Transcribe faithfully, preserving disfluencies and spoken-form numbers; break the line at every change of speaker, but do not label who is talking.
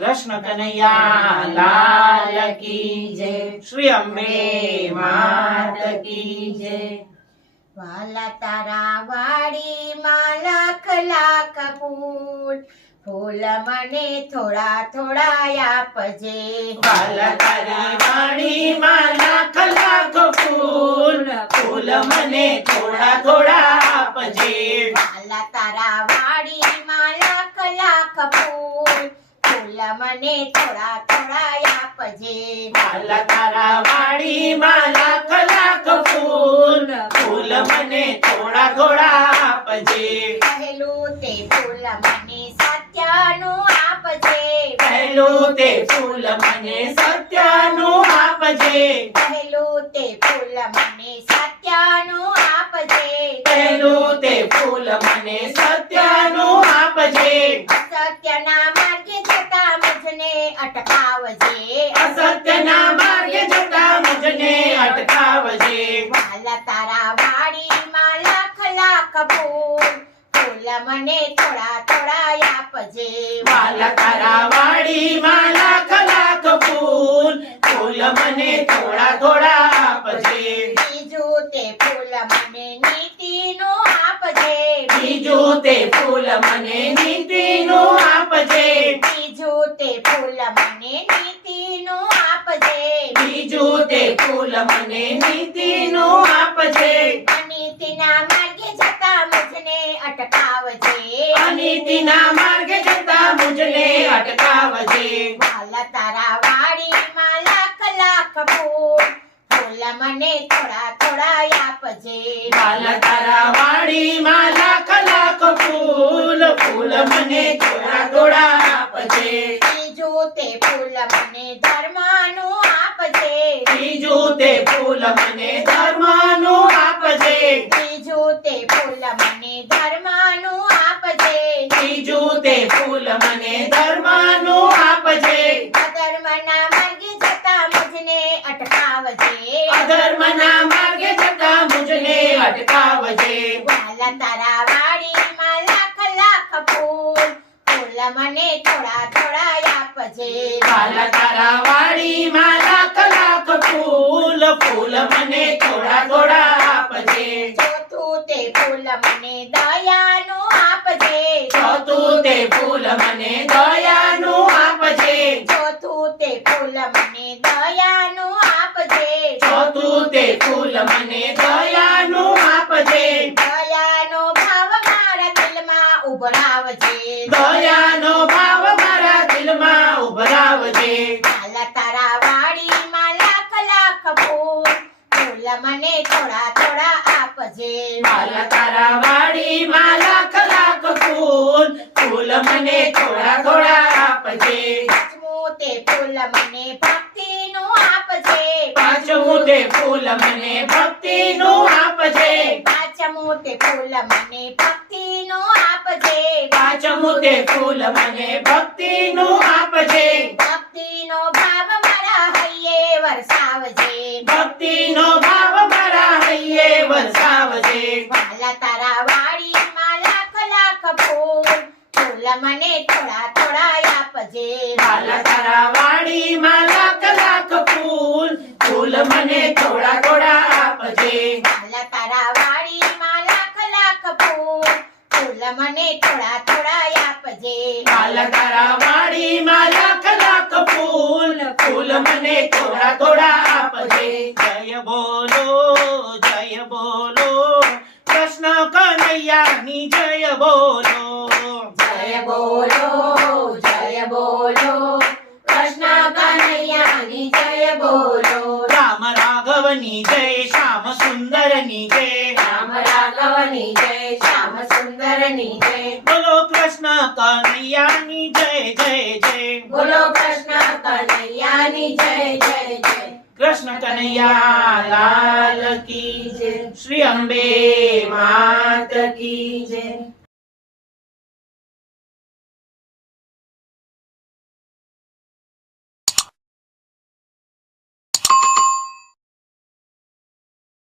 કૃષ્ણ કનૈયા લાલ કી જય, શ્રી અંબે માત કી જય।
વાલા તારા વાડીમાં લાખ લાખ ફૂલ, ફૂલ મને થોડા થોડા આપજે।
વાલા તારી વાડીમાં લાખ લાખ ફૂલ, ફૂલ મને થોડા થોડા આપજે।
વાલા તારા વાડીમાં લાખ લાખ ફૂલ, ફૂલ મને થોડા થોડા આપજે।
વાલા તારા વાડીમાં લાખ લાખ ફૂલ, ફૂલ મને થોડા થોડા આપજે।
પહેલું તે ફૂલ મને સત્યનું આપજે।
પહેલું તે ફૂલ મને સત્યનું આપજે।
પહેલું તે ફૂલ મને સત્યનું આપજે।
પહેલું તે ફૂલ મને સત્યનું આપજે।
અસત્યના માર્ગે જતા મુજને અટકાવજે।
અસત્યના માર્ગે જતા મુજને અટકાવજે।
વાલા તારા વાડીમાં લાખ લાખ ફૂલ, ફૂલ મને થોડા થોડા આપજે।
વાલા તારા વાડીમાં લાખ લાખ ફૂલ, ફૂલ મને થોડા થોડા આપજે।
બીજું તે ફૂલ મને નીતિનું આપજે।
બીજું તે ફૂલ મને નીતિનું આપજે।
બીજું તે ફૂલ મને નીતિનું આપજે।
બીજું તે ફૂલ મને નીતિનું આપજે।
અનીતિના માર્ગે જતા મુજને અટકાવજે।
અનીતિના માર્ગે જતા મુજને અટકાવજે।
વાલા તારા વાડીમાં લાખ લાખ ફૂલ, ફૂલ મને થોડા થોડા આપજે।
વાલા તારા વાડીમાં લાખ લાખ ફૂલ, ફૂલ મને થોડા થોડા આપજે।
બીજું તે ફૂલ મને ધર્મનું આપજે।
બીજું તે ફૂલ મને ધર્મનું આપજે।
બીજું તે ફૂલ મને ધર્મનું આપજે।
બીજું તે ફૂલ મને ધર્મનું આપજે।
અધર્મના માર્ગે જતા મુજને અટકાવજે।
અધર્મના માર્ગે જતા મુજને અટકાવજે।
વાલા તારા વાડીમાં લાખ લાખ ફૂલ, ફૂલ મને થોડા થોડા આપજે।
વાલા તારા વાડીમાં લાખ લાખ ફૂલ, ફૂલ મને થોડા થોડા આપજે।
ચોથું તે ફૂલ મને દયાનું આપજે।
ચોથું તે ફૂલ મને દયાનું આપજે।
ચોથું તે ફૂલ મને દયાનું આપજે।
ચોથું તે ફૂલ મને દયાનું આપજે।
દયાનો ભાવ મારા દિલમાં ઉભરાવજે।
દયાનો ભાવ મારા દિલમાં ઉભરાવજે।
વાલા તારા વાડીમાં લાખ લાખ ફૂલ, ફૂલ મને થોડા થોડા આપજે।
વાલા તારા વાડીમાં લાખ લાખ ફૂલ, ફૂલ મને થોડા થોડા આપજે।
પાંચમું તે ફૂલ મને ભક્તિનું આપજે।
પાંચમું તે ફૂલ મને ભક્તિનું આપજે।
પાંચમું તે ફૂલ મને ભક્તિનું આપજે।
પાંચમું તે ફૂલ મને ભક્તિનું આપજે।
ભક્તિનો ભાવ મારા હૈયે વરસાવજે।
ભક્તિનો ભાવ મારા હૈયે વરસાવજે।
વાલા તારા વાડીમાં લાખ લાખ ફૂલ, ફૂલ મને થોડા થોડા આપજે।
વાલા તારા વાડીમાં લાખ લાખ ફૂલ, ફૂલ મને થોડા થોડા આપજે।
વાલા તારા વાડીમાં લાખ લાખ ફૂલ, ફૂલ મને થોડા થોડા આપજે।
વાલા તારા વાડીમાં લાખ લાખ ફૂલ, ફૂલ મને થોડા થોડા આપજે। જય બોલો જય બોલો કૃષ્ણ કનૈયાની જય બોલો।
જય બોલો જય બોલો કૃષ્ણ કનૈયાની જય બોલો।
રામ રાઘવની જય, શ્યામ સુંદરની જય।
રામ રાઘવની જય, શ્યામ સુંદરની જય।
બોલો કૃષ્ણ કનૈયાની જય જય જય।
બોલો કૃષ્ણ કનૈયાની જય જય જય।
કૃષ્ણ કનૈયા લાલ કી જય, શ્રી અંબે માત કી જય।